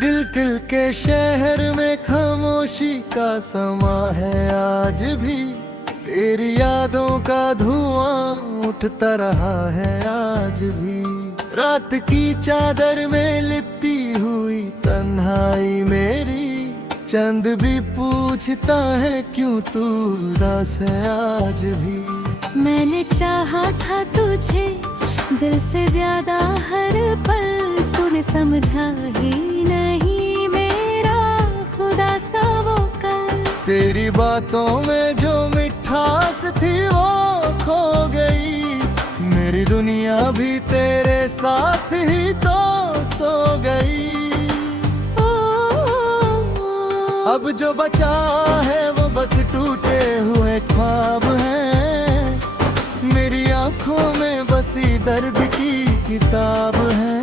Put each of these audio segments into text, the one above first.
दिल के शहर में खामोशी का समा है आज भी। तेरी यादों का धुआं उठता रहा है आज भी। रात की चादर में लिपटी हुई तन्हाई मेरी, चंद भी पूछता है क्यों तू उदास है आज भी। मैंने चाहा था तुझे दिल से ज्यादा हर पल, तूने समझा ही नहीं मेरा खुदा सा वो कल। तेरी बातों में जो मिठास थी वो खो गई, मेरी दुनिया भी तेरे साथ ही तो सो गई। अब जो बचा है वो बस टूटे हुए ख्वाब हैं, मेरी आंखों में बसी दर्द की किताब है।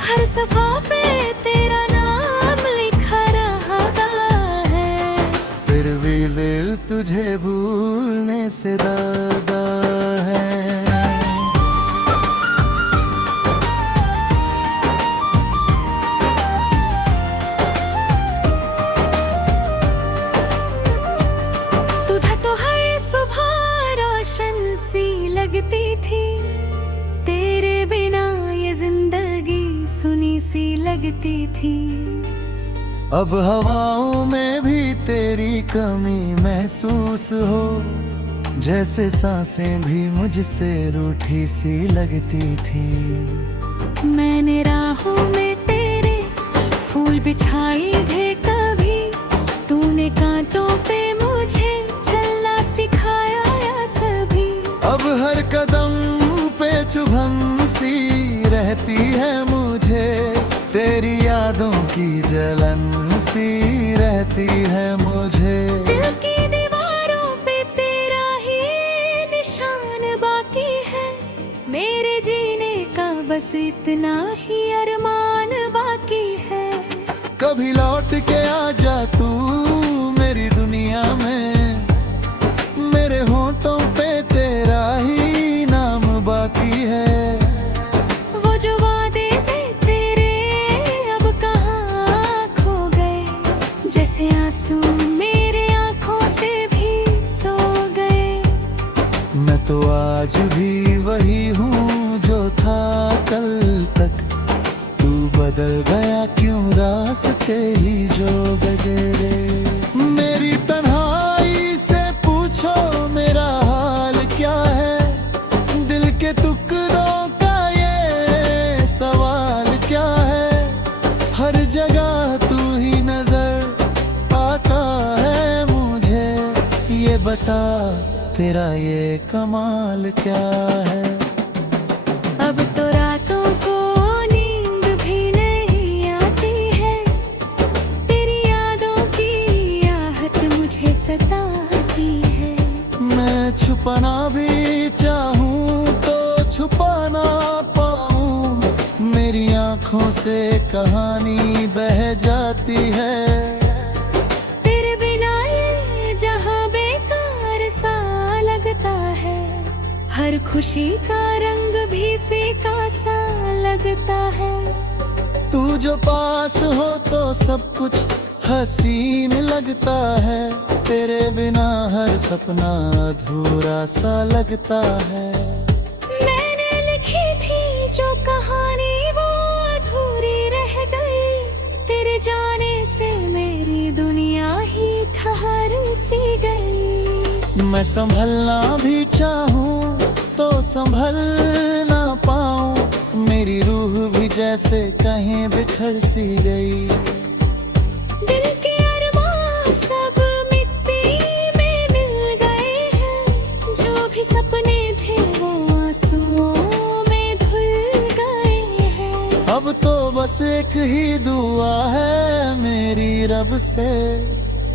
हर सफा पे तेरा नाम लिखा रहता है, फिर भी दिल तुझे भूलने से डरता है। लगती थी तेरे बिना ये जिंदगी सुनी सी लगती थी। अब हवाओं में भी तेरी कमी महसूस हो, जैसे सांसें भी मुझसे रूठी सी लगती थी। मैंने राहों में तेरे फूल बिछाए थे कभी, तूने कांटों पे मुझे चलना सिखाया सभी। अब हर कदम पे चुभन सी रहती है मुझे, तेरी यादों की जलन सी रहती है मुझे। दिल की दीवारों पे तेरा ही निशान बाकी है, मेरे जीने का बस इतना ही अरमान बाकी है। कभी लौट के आ जा तू मेरी दुनिया में, मेरे होठों पे तेरा ही नाम बाकी है। वो जो वादे थे तेरे अब कहाँ खो गए, जैसे आंसू मेरे आंखों से भी सो गए। मैं तो आज भी वही हूँ जो था कल तक, तू बदल गया क्यों रास्ते ही जो गजरे। मेरी तन्हाई से पूछो मेरा हाल क्या है, दिल के टुकड़ों का ये सवाल क्या है। हर जगह तू ही नजर आता है मुझे, ये बता तेरा ये कमाल क्या है। अब तो रातों को नींद भी नहीं आती है, तेरी यादों की आहट मुझे सताती है। मैं छुपाना भी चाहूँ तो छुपा ना पाऊँ, मेरी आँखों से कहानी बह जाती है। तेरे बिना ये जहाँ बेकार सा लगता है, हर खुशी का रंग भी फीका सा लगता है। तू जो पास हो तो सब कुछ हसीन लगता है, तेरे बिना हर सपना अधूरा सा लगता है। मैंने लिखी थी जो कहानी वो अधूरी रह गई, तेरे जाने से मेरी दुनिया ही ठहर सी गई। मैं संभलना भी चाहूँ तो संभल ना पाऊँ, मेरी रूह भी जैसे कहीं बिखर सी गई। दिल के अरमान सब मिट्टी में मिल गए हैं, जो भी सपने थे वो आंसुओं में धुल गए हैं। अब तो बस एक ही दुआ है मेरी रब से,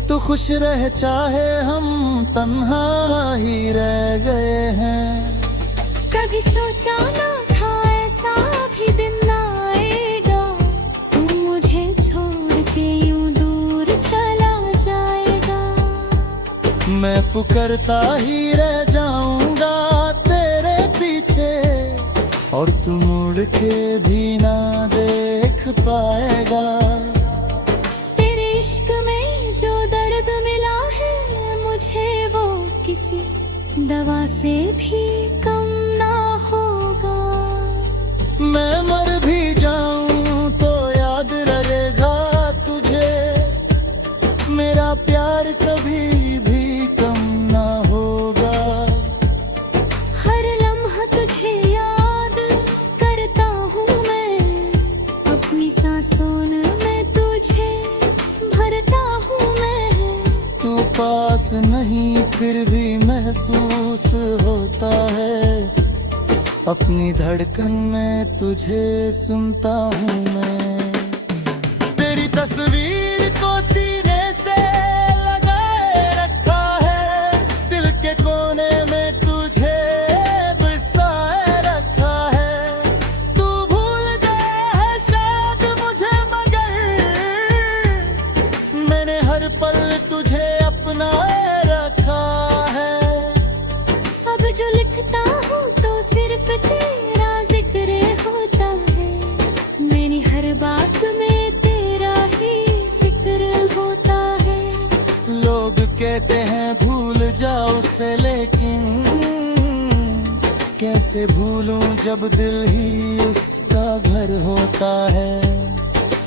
तू खुश रह चाहे हम तन्हा ही रह गए हैं। कभी सोचा ना था ऐसा भी दिन आएगा, तू मुझे छोड़ के यूं दूर चला जाएगा। मैं पुकारता ही रह जाऊंगा तेरे पीछे, और तू मुड़ के भी ना देख लिख पाएगा। तेरे इश्क में जो दर्द मिला है मुझे, वो किसी दवा से भी कम ना होगा। मैं मर भी जाऊं तो याद रहेगा तुझे, मेरा प्यार कभी भी कम ना होगा। हर लम्हा तुझे याद करता हूँ मैं, अपनी सांसों में तुझे भरता हूँ मैं। तू पास नहीं फिर भी महसूस होता है, अपनी धड़कन में तुझे सुनता हूँ मैं। तेरी तस्वीर को सीने से लगाए रखा है, दिल के कोने में तुझे बसाए रखा है। तू भूल गया है शायद मुझे, मगर मैंने हर पल तुझे अपनाए रखा है। अब जो लिखता हूँ तो सिर्फ तेरा जिक्र होता है, मेरी हर बात में तेरा ही फिक्र होता है। लोग कहते हैं भूल जाओ उसे, लेकिन कैसे भूलूं जब दिल ही उसका घर होता है।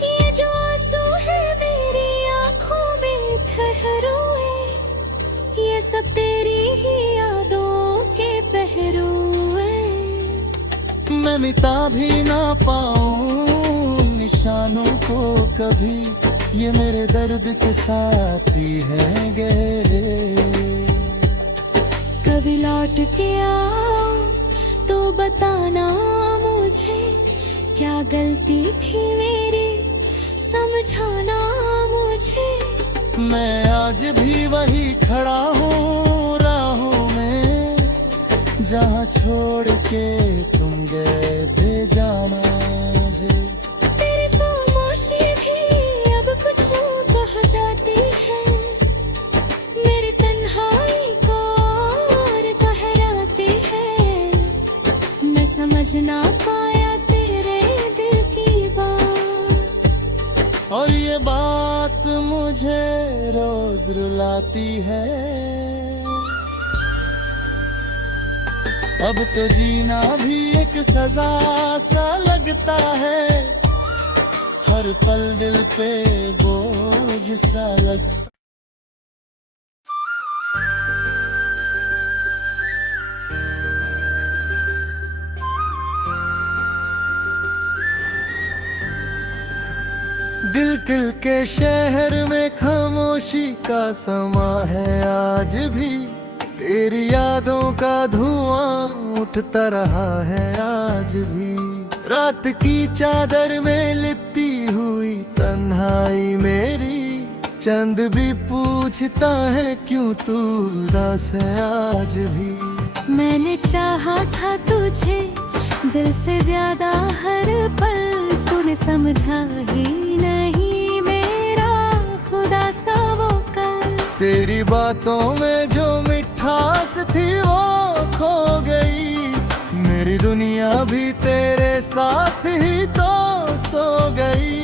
ये जो आंसू है मेरी आंखों में ठहरोए, ये सब तेरी ही यादों के पहलू हैं। मैं मिटा भी ना पाऊं निशानों को कभी, ये मेरे दर्द के साथी हैं गहरे। कभी लौट के आओ तो बताना मुझे, क्या गलती थी मेरी समझाना मुझे। मैं आज भी वही खड़ा हूँ राहों में, जहाँ छोड़ के तुम गए थे जाना मुझे। तेरी खामोशी भी अब कुछ तो हटाती है, मेरी तन्हाई को और गहराती है। मैं समझ ना पाया तेरे दिल की बात, और ये बात मुझे रोज रुलाती है। अब तो जीना भी एक सजा सा लगता है, हर पल दिल पे बोझ सा लगता। दिल के शहर में खामोशी का समा है आज भी, तेरी यादों का धुआं उठता रहा है आज भी। रात की चादर में लिपटी हुई तन्हाई मेरी, चंद भी पूछता है क्यों तू उदास है आज भी। मैंने चाहा था तुझे दिल से ज्यादा हर पल, तूने समझा ही नहीं मेरा खुदा सा वो कल। तेरी बातों में जो मिठास थी वो खो गई, मेरी दुनिया भी तेरे साथ ही तो सो गई।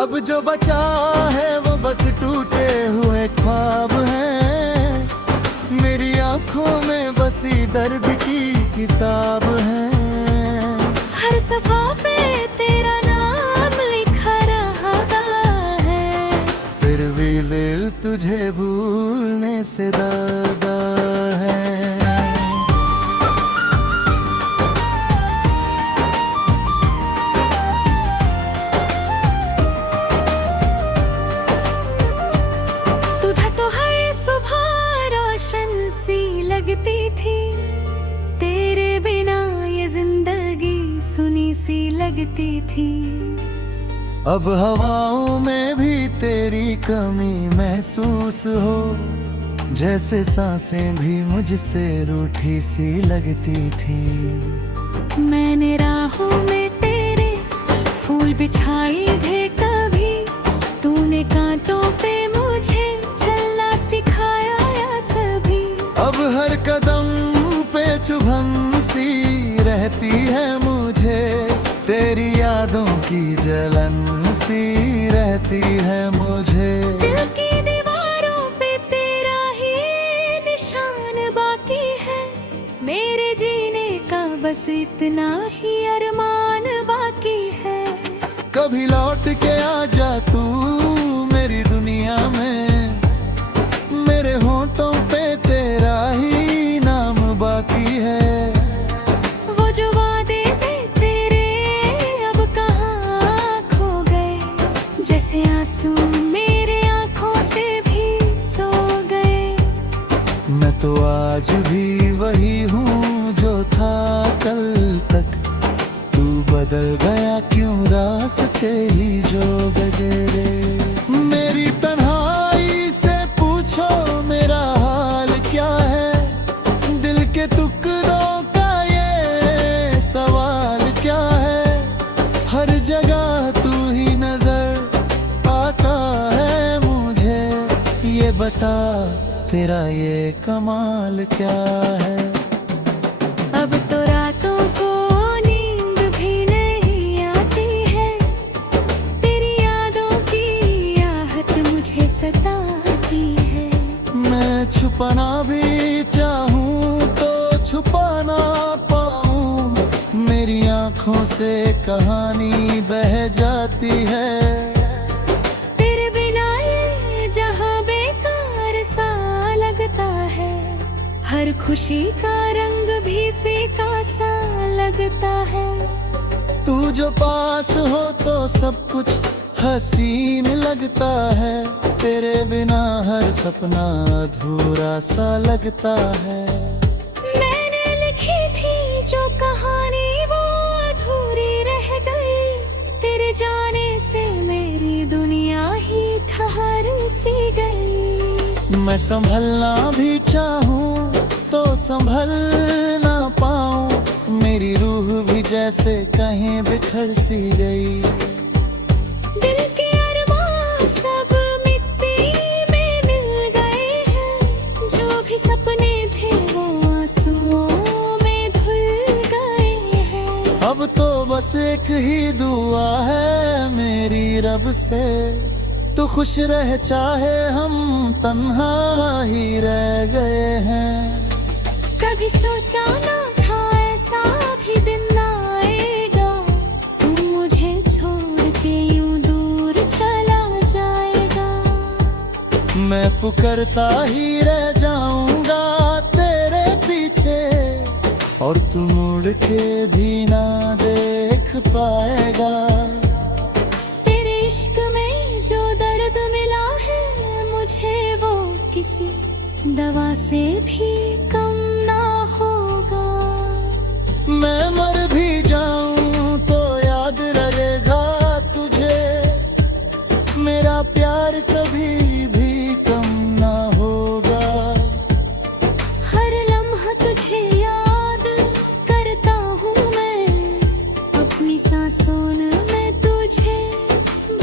अब जो बचा है वो बस टूटे हुए ख्वाब हैं, मेरी आंखों में बसी दर्द की किताब है। हर सफा पे तेरा नाम लिखा रहता है, फिर भी दिल तुझे भूलने से डरता है। लगती थी तेरे बिना ये जिंदगी सुनी सी लगती थी। अब हवाओं में भी तेरी कमी महसूस हो, जैसे सांसें भी मुझसे रूठी सी लगती थी। मैंने राहों में तेरे फूल बिछाए थे कभी, तूने कांटों पे मुझे चलना सिखाया या सभी। अब हर कदम पे चुभन सी रहती है मुझे, की जलन सी रहती है मुझे। दिल की दीवारों पे तेरा ही निशान बाकी है, मेरे जीने का बस इतना ही अरमान बाकी है। कभी लौट के आ जा तू मेरी दुनिया में, मेरे होंठों पे तेरा ही नाम बाकी है। वो जो वादे थे तेरे अब कहाँ खो गए, जैसे आंसू मेरे आंखों से भी सो गए। मैं तो आज भी वही हूँ जो था कल तक, तू बदल गया क्यों रास्ते ही जो गए। मेरी तन्हाई से पूछो मेरा हाल क्या है, दिल के टुकड़ों का ये सवाल क्या है। हर जगह तू ही नजर आता है मुझे, ये बता तेरा ये कमाल क्या है। अब तो रातों को नींद भी नहीं आती है, तेरी यादों की आहट मुझे सताती है। मैं छुपाना भी चाहूँ तो छुपा ना पाऊँ, मेरी आँखों से कहानी बह जाती है। तेरे बिना ये जहां बेकार सा लगता है, हर खुशी का रंग भी फीका सा लगता है। तू जो पास हो तो सब कुछ हसीन लगता है, तेरे बिना हर सपना अधूरा सा लगता है। मैंने लिखी थी जो कहानी वो अधूरी रह गई, तेरे जाने से मेरी दुनिया ही ठहर सी गई। मैं संभलना भी चाहूँ तो संभल ना पाऊँ, मेरी रूह भी जैसे कहीं बिखर सी गई। दिल के अरमान सब मिट्टी में मिल गए हैं, जो भी सपने थे वो आंसुओं में धुल गए हैं। अब तो बस एक ही दुआ है मेरी रब से, तू खुश रह चाहे हम तन्हा ही रह गए हैं। कभी सोचा ना था ऐसा भी दिन आएगा, तू मुझे छोड़ के यूं दूर चला जाएगा। मैं पुकारता ही रह जाऊंगा तेरे पीछे, और तू मुड़ के भी ना देख पाएगा। तेरे इश्क में जो दर्द मिला है मुझे, वो किसी दवा से भी कम ना होगा। मैं मर भी जाऊं तो याद रहेगा तुझे, मेरा प्यार कभी भी कम ना होगा। हर लम्हा तुझे याद करता हूँ मैं, अपनी सांसों में तुझे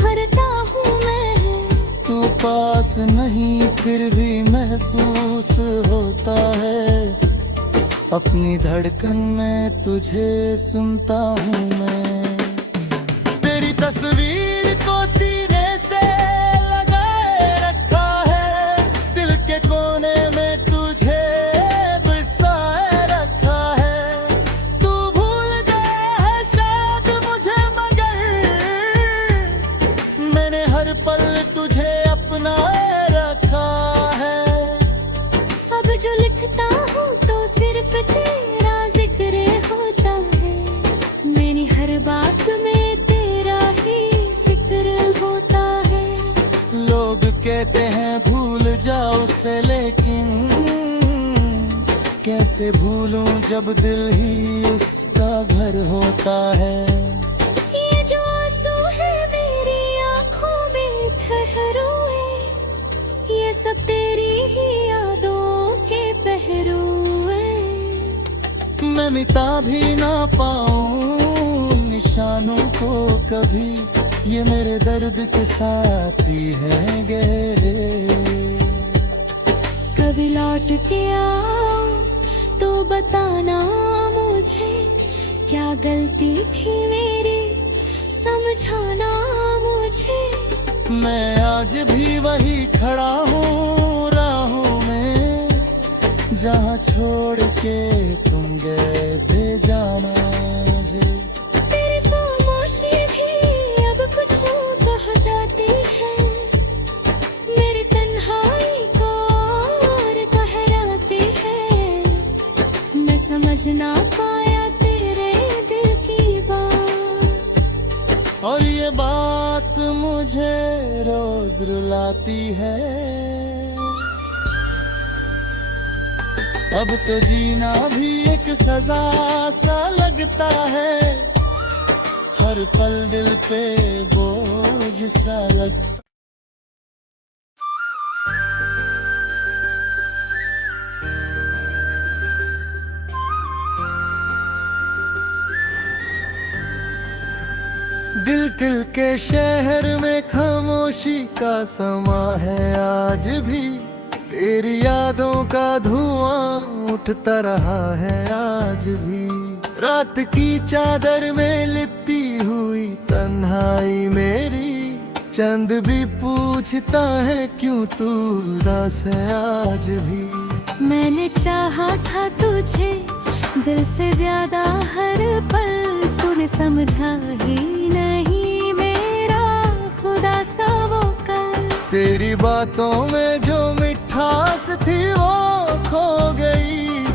भरता हूँ मैं। तू पास नहीं फिर भी महसूस होता है, अपनी धड़कन में तुझे सुनता हूँ मैं। तेरी तस्वीर को सीने से लगाए रखा है, दिल के कोने में तुझे बसाए रखा है। तू भूल गया है शायद मुझे, मगर मैंने हर पल तुझे अपना रखा है। अब जो लिखता हूँ तो सिर्फ तेरा जिक्र होता है, मेरी हर बात में तेरा ही फिक्र होता है। लोग कहते हैं भूल जाओ उसे, लेकिन कैसे भूलूं जब दिल ही उसका घर होता है। ये जो आंसू है मेरी आंखों में ठहरुए, ये सब तेरी ही यादों के पहरुए। मैं मिटा भी ना पाऊं निशानों को कभी, ये मेरे दर्द के साथी है गहरे। कभी लौट के आओ तो बताना मुझे, क्या गलती थी मेरी समझ समझाना मुझे। मैं आज भी वही खड़ा हूँ राहों में, जहाँ छोड़ के तुम गए बेजाना मुझे। तेरी खामोशी भी अब कुछ तो हटाती है, मेरी तन्हाई को और कहराती है। मैं समझ ना पाया तेरे दिल की बात, और ये बात मुझे रोज रुलाती है। अब तो जीना भी एक सजा सा लगता है, हर पल दिल पे बोझ सा लगता। दिल के शहर में खामोशी का समा है आज भी, तेरी यादों का धुआं उठता रहा है आज भी। रात की चादर में लिपटी हुई तन्हाई मेरी, चंद भी पूछता है क्यों तू उदास है आज भी। मैंने चाहा था तुझे दिल से ज्यादा हर पल, तूने समझा ही नहीं मेरा खुदा सा वो कल। तेरी बातों में जो मिठास थी वो खो गई,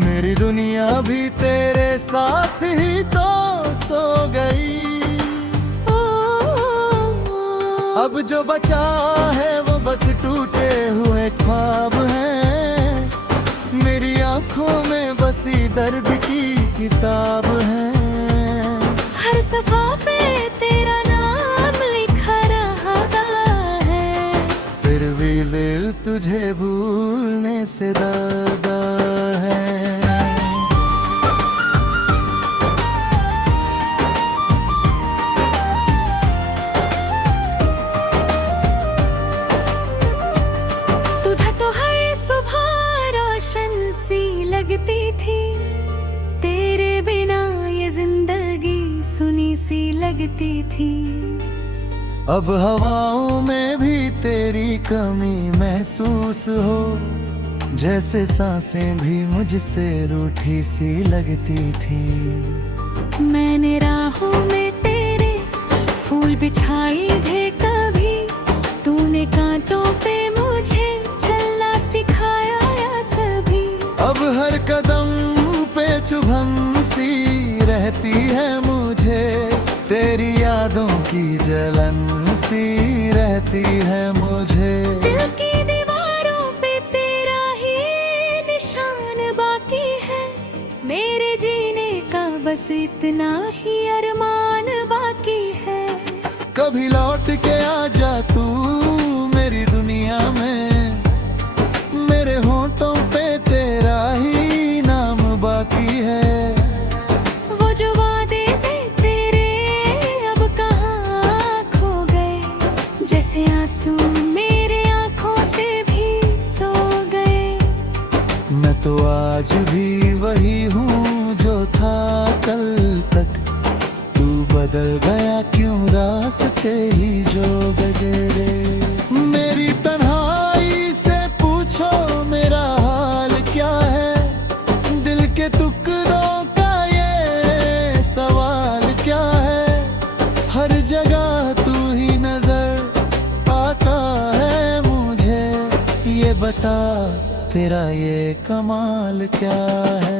मेरी दुनिया भी तेरे साथ ही तो सो गई। अब जो बचा है वो बस टूटे हुए ख्वाब हैं, मेरी आंखों में बसी दर्द की किताब है। हर सफा पे तेरा नाम लिखा रहा है, फिर भी दिल तुझे भूलने से डरता है। लगती थी तेरे बिना ये जिंदगी सुनी सी लगती थी। अब हवाओं में भी तेरी कमी महसूस हो, जैसे सांसें भी मुझसे रूठी सी लगती थी। मैंने राहों में तेरे फूल बिछाए थे कभी, तूने कांटों पे मुझे चलना सिखाया या सभी। अब हर कदम पे चुभन सी रहती है मुझे, तेरी यादों की जलन सी रहती है मुझे। दिल की दीवारों पे तेरा ही निशान बाकी है, मेरे जीने का बस इतना ही अरमान बाकी है। कभी लौट के आ जा तू मेरी दुनिया में, मेरे होंठों पे तेरा ही नाम बाकी है। वो जो वादे थे तेरे अब कहाँ खो गए, जैसे आंसू मेरे आंखों से भी सो गए। मैं तो आज भी वही हूँ जो था कल तक, तू बदल गया क्यों रास्ते ही जो गए। मेरी तन्हाई से पूछो मेरा हाल क्या है, दिल के टुकड़ों का ये सवाल क्या है। हर जगह तू ही नजर आता है मुझे, ये बता तेरा ये कमाल क्या है।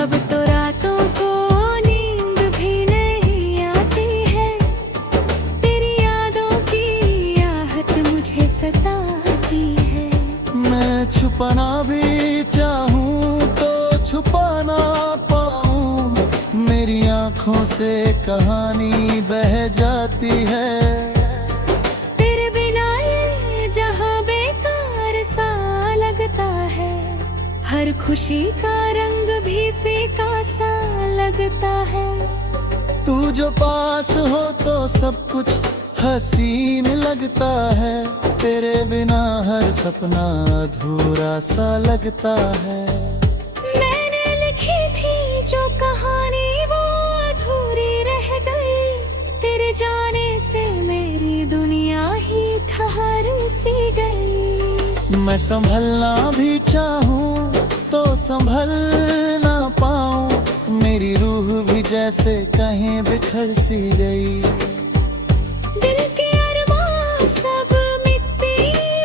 अब तो रातों को नींद भी नहीं आती है, तेरी यादों की आहट मुझे सताती है। मैं छुपाना भी चाहूँ तो छुपा ना पाऊँ, मेरी आंखों से कहानी बह जाती है। तेरे बिना ये जहां बेकार सा लगता है, हर खुशी का रंग भी फीका सा लगता है। तू जो पास हो तो सब कुछ हसीन लगता है, तेरे बिना हर सपना अधूरा सा लगता है। मैंने लिखी थी जो कहानी वो अधूरी रह गई, मैं संभलना भी चाहूँ तो संभल ना पाऊँ, मेरी रूह भी जैसे कहीं बिखर सी गई। दिल के अरमान सब मिट्टी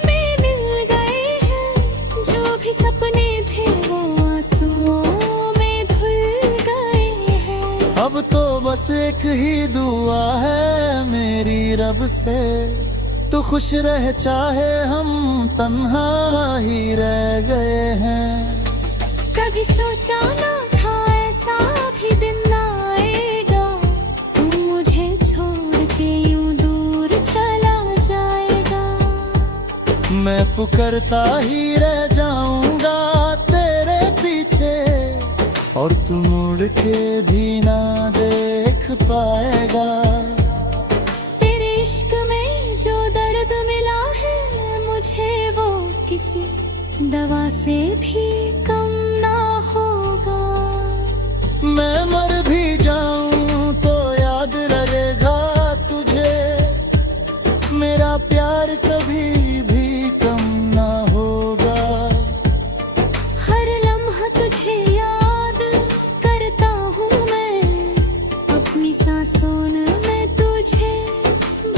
में मिल गए हैं, जो भी सपने थे वो आंसुओं में धुल गए हैं। अब तो बस एक ही दुआ है मेरी रब से, तू खुश रह चाहे हम तन्हा ही रह गए हैं। कभी सोचा ना था ऐसा भी दिन आएगा, तू मुझे छोड़ के यूं दूर चला जाएगा। मैं पुकारता ही रह जाऊंगा तेरे पीछे, और तू मुड़ के भी ना देख पाएगा। तेरे इश्क में जो दर्द मिला है मुझे, वो किसी दवा से भी कम ना होगा। मैं मर भी जाऊं तो याद रहेगा तुझे, मेरा प्यार कभी भी कम ना होगा। हर लम्हा तुझे याद करता हूँ मैं, अपनी सांसों में तुझे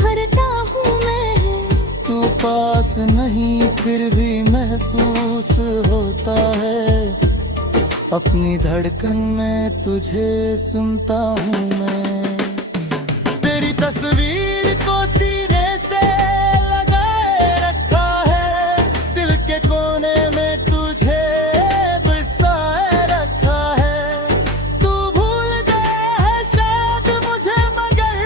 भरता हूँ मैं। तू पास नहीं फिर भी महसूस होता है, अपनी धड़कन में तुझे सुनता हूँ मैं। तेरी तस्वीर को सीने से लगाए रखा है, दिल के कोने में तुझे बसाए रखा है। तू भूल गया है शायद मुझे, मगर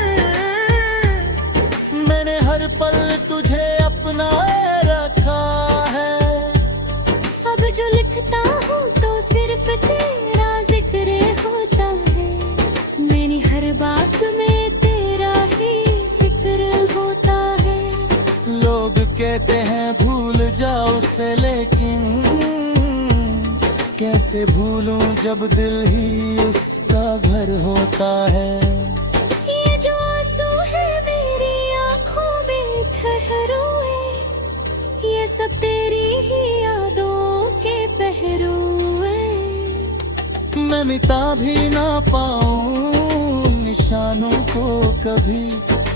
मैंने हर पल तुझे अपनाए रखा है। अब जो लिखता हूँ तो सिर्फ तेरा जिक्र होता है, मेरी हर बात में तेरा ही फिक्र होता है। लोग कहते हैं भूल जाओ उसे, लेकिन कैसे भूलूं जब दिल ही उसका घर होता है। ये जो आंसू है मेरी आंखों में ठहरोए, ये सब तेरी ही यादों के पहलू हैं। मैं मिटा भी ना पाऊं निशानों को कभी,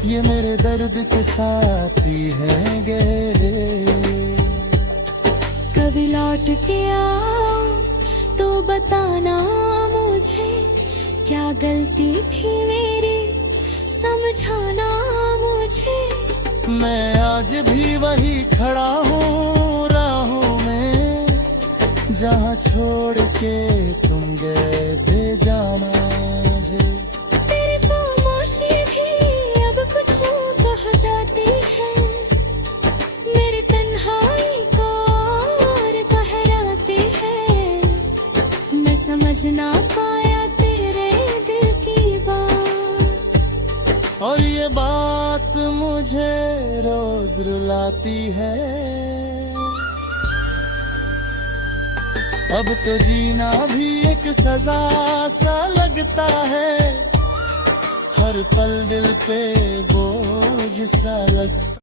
ये मेरे दर्द के साथी हैं गहरे। कभी लौट के आओ तो बताना मुझे, क्या गलती थी मेरी समझाना मुझे। मैं आज भी वही खड़ा हूँ राहों में, जहाँ छोड़ के तुम गए थे जाना मुझे। तेरी खामोशी भी अब कुछ तो हटाती है, मेरी तन्हाई को और गहराती है। मैं समझ ना पाया तेरे दिल की बात, और ये बात मुझे रोज रुलाती है। अब तो जीना भी एक सजा सा लगता है, हर पल दिल पे बोझ सा लगता